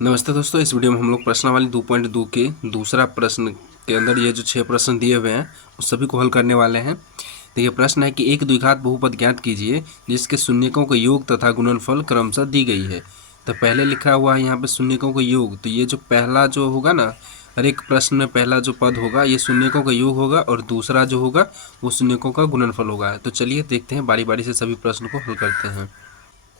नमस्ते दोस्तों, इस वीडियो में हम लोग प्रश्नावली 2.2 के दूसरा प्रश्न के अंदर ये जो 6 प्रश्न दिए हुए हैं उस सभी को हल करने वाले हैं। देखिए, प्रश्न है कि एक द्विघात बहुपद ज्ञात कीजिए जिसके शून्यकों का योग तथा गुणनफल क्रमशः दी गई है। तो पहले लिखा हुआ है यहाँ पे शून्यकों का योग, तो ये जो पहला जो होगा ना, हर एक प्रश्न में पहला जो पद होगा ये शून्यकों का योग होगा और दूसरा जो होगा वो शून्यकों का गुणनफल होगा। तो चलिए देखते हैं, बारी बारी से सभी प्रश्न को हल करते हैं।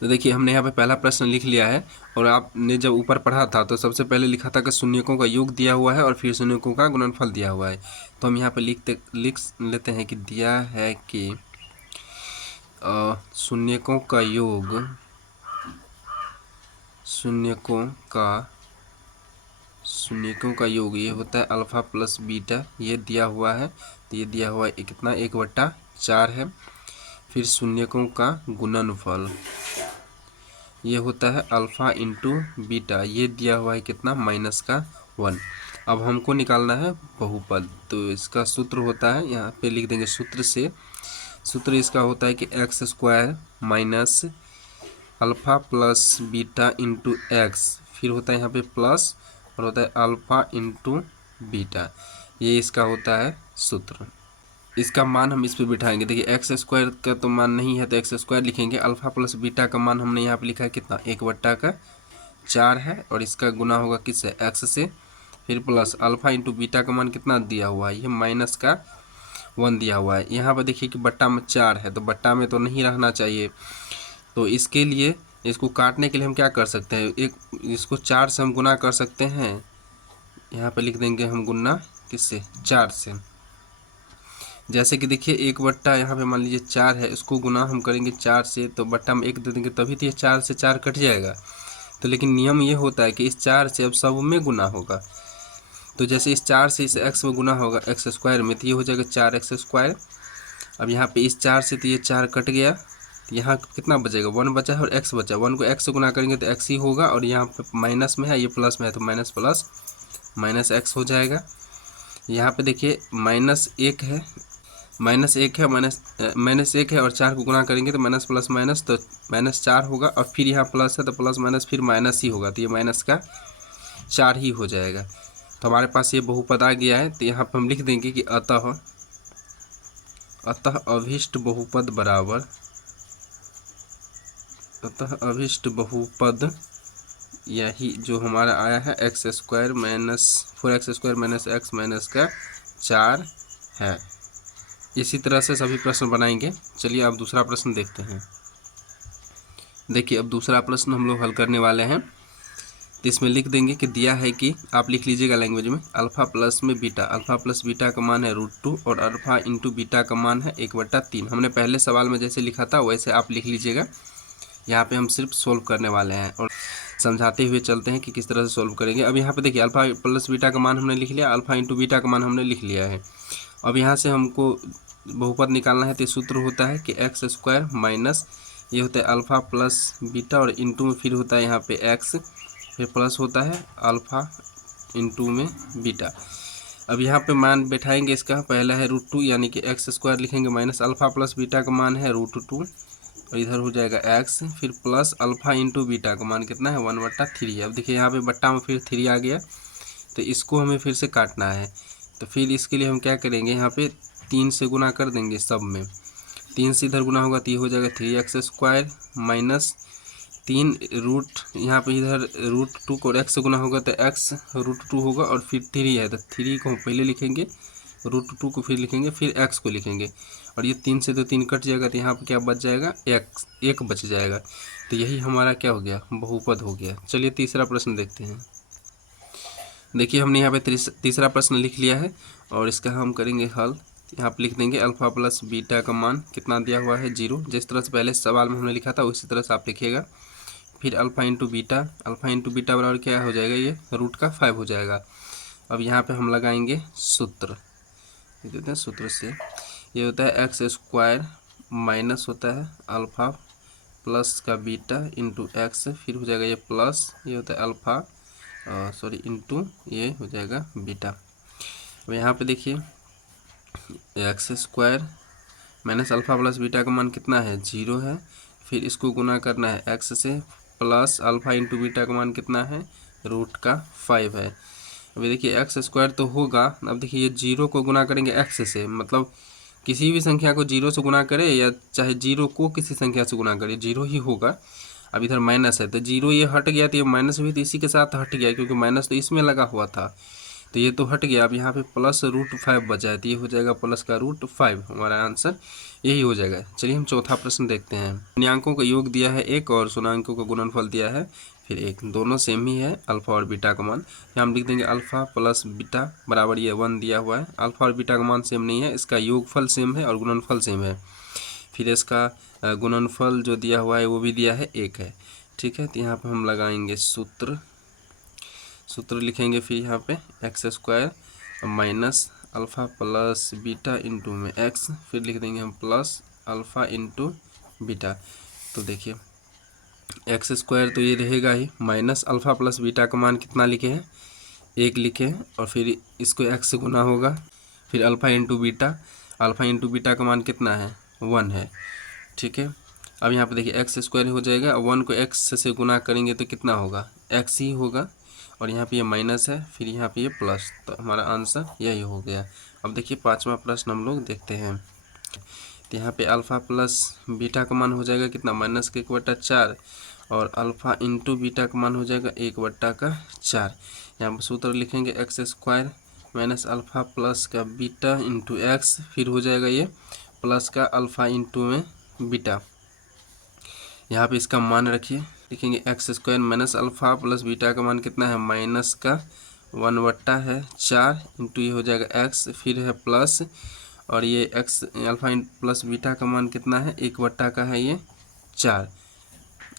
तो देखिए, हमने यहाँ पे पहला प्रश्न लिख लिया है और आपने जब ऊपर पढ़ा था तो सबसे पहले लिखा था कि शून्यकों का योग दिया हुआ है और फिर शून्यकों का गुणनफल दिया हुआ है। तो हम यहाँ पे लिख लेते हैं कि दिया है कि शून्यकों का योग शून्यकों का योग ये होता है अल्फा प्लस बीटा, ये दिया हुआ है। तो ये दिया हुआ है कितना, 1/4 है। फिर शून्यकों का गुणनफल ये होता है अल्फ़ा इंटू बीटा, ये दिया हुआ है कितना, -1। अब हमको निकालना है बहुपद, तो इसका सूत्र होता है, यहाँ पे लिख देंगे सूत्र इसका होता है कि x² minus alpha plus beta into x, फिर होता है यहाँ पे प्लस और होता है अल्फ़ा इंटू बीटा, ये इसका होता है सूत्र। इसका मान हम इस पे बिठाएंगे। देखिए, x² का तो मान नहीं है तो x² लिखेंगे। अल्फा प्लस बीटा का मान हमने यहाँ पे लिखा है कितना, 1/4 है और इसका गुना होगा किससे, x से। फिर प्लस अल्फा इंटू बीटा का मान कितना दिया हुआ है, ये -1 दिया हुआ है। यहाँ पर देखिए कि बट्टा में 4 है तो बट्टा में तो नहीं रहना चाहिए, तो इसके लिए इसको काटने के लिए हम क्या कर सकते हैं, इसको 4 से हम गुना कर सकते हैं। यहाँ पर लिख देंगे हम गुना किससे, 4 से। जैसे कि देखिए, 1/, यहाँ पे मान लीजिए 4 है, इसको गुना हम करेंगे 4 से तो बट्टा में 1 दे देंगे, तभी तो ये 4 से 4 कट जाएगा। तो लेकिन नियम ये होता है कि इस 4 से अब सब में गुना होगा। तो जैसे इस 4 से इस x में गुना होगा x² में, तो ये हो जाएगा 4x²। अब यहाँ पे इस 4 से तो ये 4 कट गया, तो यहाँ कितना बचेगा, 1 बचा है और x बचा। 1 को x से गुना करेंगे तो x ही होगा और यहाँ पे माइनस में है, ये प्लस में है तो माइनस प्लस माइनस x हो जाएगा। यहाँ पे देखिए -1 है, -1 है और 4 को गुना करेंगे तो माइनस प्लस माइनस तो -4 होगा और फिर यहाँ प्लस है तो प्लस माइनस फिर माइनस ही होगा, तो ये माइनस का 4 ही हो जाएगा। तो हमारे पास ये बहुपद आ गया है। तो यहाँ पर हम लिख देंगे कि अतः अभिष्ट बहुपद यही जो हमारा आया है x² - 4x² - x - 4 है। इसी तरह से सभी प्रश्न बनाएंगे। चलिए अब दूसरा प्रश्न देखते हैं। देखिए, अब दूसरा प्रश्न हम लोग हल करने वाले हैं। तो इसमें लिख देंगे कि दिया है कि, आप लिख लीजिएगा लैंग्वेज में, अल्फ़ा प्लस में बीटा, अल्फ़ा प्लस बीटा का मान है √2 और अल्फ़ा इंटू बीटा का मान है 1/3। हमने पहले सवाल में जैसे लिखा था वैसे आप लिख लीजिएगा। यहाँ पे हम सिर्फ सोल्व करने वाले हैं और समझाते हुए चलते हैं कि किस तरह से सोल्व करेंगे। अब यहाँ पे देखिए, अल्फ़ा प्लस बीटा का मान हमने लिख लिया, अल्फ़ा इंटू बीटा का मान हमने लिख लिया है। अब यहाँ से हमको बहुपद निकालना है, तो सूत्र होता है कि x² माइनस ये होता है अल्फ़ा प्लस बीटा और इंटू में फिर होता है यहाँ पे x, फिर प्लस होता है अल्फ़ा इंटू में बीटा। अब यहाँ पे मान बैठाएंगे, इसका पहला है √2 यानी कि x² लिखेंगे माइनस अल्फ़ा प्लस बीटा का मान है √2 और इधर हो जाएगा x, फिर प्लस अल्फ़ा इंटू बीटा का मान कितना है, 1/3 है। अब देखिए यहाँ पे बट्टा में फिर 3 आ गया, तो इसको हमें फिर से काटना है। तो फिर इसके लिए हम क्या करेंगे, यहाँ पे 3 से गुना कर देंगे सब में। 3 से इधर गुना होगा तो ये हो जाएगा 3x² माइनस 3 रूट, यहाँ पे इधर √2 को x से गुना होगा तो x √2 होगा और फिर 3 है तो 3 को हम पहले लिखेंगे, √2 को फिर लिखेंगे, फिर x को लिखेंगे और ये 3 से तो 3 कट जाएगा, तो यहाँ पे क्या बच जाएगा, एक बच जाएगा। तो यही हमारा क्या हो गया, बहुपद हो गया। चलिए तीसरा प्रश्न देखते हैं। देखिए, हमने यहाँ पे तीसरा प्रश्न लिख लिया है और इसका हम करेंगे हल। यहाँ पे लिख देंगे अल्फ़ा प्लस बीटा का मान कितना दिया हुआ है, 0। जिस तरह से पहले सवाल में हमने लिखा था उसी तरह से आप लिखिएगा। फिर अल्फ़ा इंटू बीटा बराबर क्या हो जाएगा, ये √5 हो जाएगा। अब यहाँ पे हम लगाएंगे सूत्र, देते हैं सूत्र से, ये होता है x² माइनस होता है अल्फ़ा प्लस का बीटा इंटू एक्स, फिर हो जाएगा ये प्लस, ये होता है अल्फ़ा इंटू ये हो जाएगा बीटा। अब यहाँ पे देखिए, x² minus alpha plus beta का मान कितना है, 0 है। फिर इसको गुना करना है x से, प्लस अल्फ़ा इंटू बीटा का मान कितना है, रूट का 5 है। अभी देखिए एक्स स्क्वायर तो होगा, अब देखिए ये जीरो को गुना करेंगे एक्स से, मतलब किसी भी संख्या को जीरो से गुना करे या चाहे जीरो को किसी संख्या से गुना करे जीरो ही होगा। अब इधर माइनस है तो जीरो ये हट गया, तो ये माइनस भी तो इसी के साथ हट गया क्योंकि माइनस तो इसमें लगा हुआ था, तो ये तो हट गया। अब यहाँ पे प्लस रूट 5 बचा है, तो ये हो जाएगा प्लस का रूट 5, हमारा आंसर यही हो जाएगा। चलिए हम चौथा प्रश्न देखते हैं। पूर्णांकों का योग दिया है 1 और शून्याङ्कों का गुणनफल दिया है फिर 1, दोनों सेम ही है अल्फा और बीटा का मान। यहाँ हम लिख देंगे अल्फा प्लस बीटा बराबर ये 1 दिया हुआ है। अल्फा और बीटा का मान सेम नहीं है, इसका योगफल सेम है और गुणनफल सेम है। फिर इसका गुणनफल जो दिया हुआ है वो भी दिया है 1 है, ठीक है। तो यहाँ पर हम लगाएंगे सूत्र लिखेंगे, फिर यहाँ पे x square minus alpha plus beta into में एक्स, फिर लिख देंगे हम प्लस अल्फ़ा इंटू बीटा। तो देखिए एक्स स्क्वायर तो ये रहेगा ही, माइनस अल्फ़ा प्लस बीटा का मान कितना लिखे हैं 1 लिखे हैं, और फिर इसको एक्स से गुना होगा, फिर अल्फ़ा इंटू बीटा का मान कितना है 1 है, ठीक है। अब यहाँ पे देखिए एक्स स्क्वायर हो जाएगा, 1 को एक्स से गुना करेंगे तो कितना होगा एक्स ही होगा, और यहाँ पे ये माइनस है, फिर यहाँ पे ये प्लस, तो हमारा आंसर यही हो गया। अब देखिए पांचवा प्रश्न हम लोग देखते हैं। तो यहाँ पे अल्फ़ा प्लस बीटा का मान हो जाएगा कितना माइनस का 1/4, और अल्फ़ा इंटू बीटा का मान हो जाएगा 1/4। यहाँ पर सूत्र लिखेंगे x square minus alpha plus का बीटा इंटू एक्स, फिर हो जाएगा ये प्लस का अल्फ़ा इंटू में बीटा। यहाँ पे इसका मान रखिए, लिखेंगे x square minus alpha plus beta का मान कितना है माइनस का 1/4 इंटू ये हो जाएगा एक्स, फिर है प्लस, और ये एक्स अल्फ़ा प्लस बीटा का मान कितना है 1/4 का है ये 4।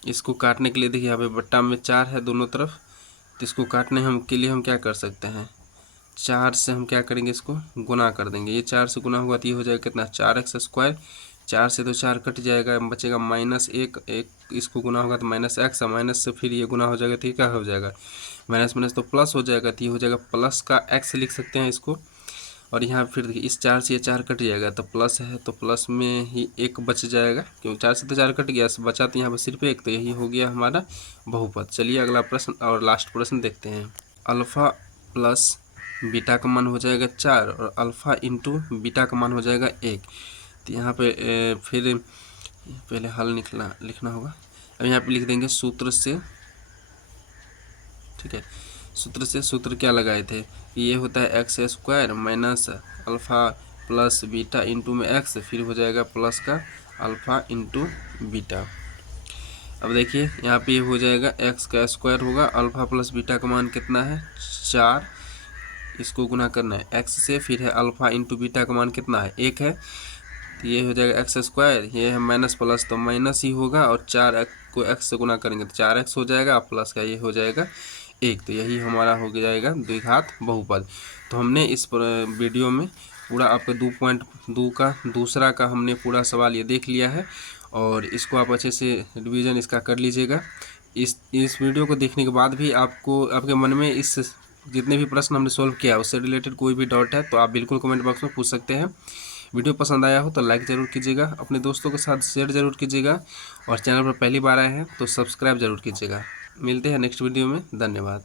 इसको काटने के लिए देखिए यहाँ पे बट्टा में 4 है दोनों तरफ, तो इसको काटने के लिए हम क्या कर सकते हैं 4 से हम क्या करेंगे इसको गुना कर देंगे। ये 4 से गुना हुआ तो ये हो जाएगा कितना 4x स्क्वायर, 4 से तो 4 कट जाएगा, बचेगा -1, इसको गुना होगा तो -x, माइनस से फिर ये गुना हो जाएगा तो ये क्या हो जाएगा माइनस तो प्लस हो जाएगा, तो ये हो जाएगा प्लस का x लिख सकते हैं इसको। और यहाँ फिर देखिए इस 4 से ये 4 कट जाएगा तो प्लस है, तो प्लस में ही 1 बच जाएगा, क्योंकि 4 से तो 4 कट गया, बचा तो यहाँ पर सिर्फ 1, तो यही हो गया हमारा बहुपद। चलिए अगला प्रश्न और लास्ट प्रश्न देखते हैं। अल्फ़ा प्लस बीटा का मान हो जाएगा 4 और अल्फ़ा इंटू बीटा का मान हो जाएगा 1। तो यहाँ पे फिर पहले हल लिखना होगा। अब यहाँ पे लिख देंगे सूत्र से, ठीक है। सूत्र क्या लगाए थे, ये होता है x square minus alpha plus beta into में एक्स, फिर हो जाएगा प्लस का अल्फ़ा इंटू बीटा। अब देखिए यहाँ पे हो जाएगा एक्स का स्क्वायर होगा, अल्फ़ा प्लस बीटा का मान कितना है 4, इसको गुना करना है एक्स से, फिर है अल्फ़ा इंटू बीटा का मान कितना है 1 है, तो ये हो जाएगा एक्स स्क्वायर, ये है माइनस प्लस तो माइनस ही होगा, और 4 को एक्स से गुना करेंगे तो 4x हो जाएगा, प्लस का ये हो जाएगा 1, तो यही हमारा हो जाएगा द्विघात बहुपद। तो हमने इस वीडियो में पूरा आपका 2.2 का दूसरा का हमने पूरा सवाल ये देख लिया है, और इसको आप अच्छे से रिवीजन इसका कर लीजिएगा। इस वीडियो को देखने के बाद भी आपको आपके मन में इस जितने भी प्रश्न हमने सोल्व किया उससे रिलेटेड कोई भी डाउट है तो आप बिल्कुल कमेंट बॉक्स में पूछ सकते हैं। वीडियो पसंद आया हो तो लाइक ज़रूर कीजिएगा, अपने दोस्तों के साथ शेयर ज़रूर कीजिएगा, और चैनल पर पहली बार आए हैं तो सब्सक्राइब ज़रूर कीजिएगा। मिलते हैं नेक्स्ट वीडियो में, धन्यवाद।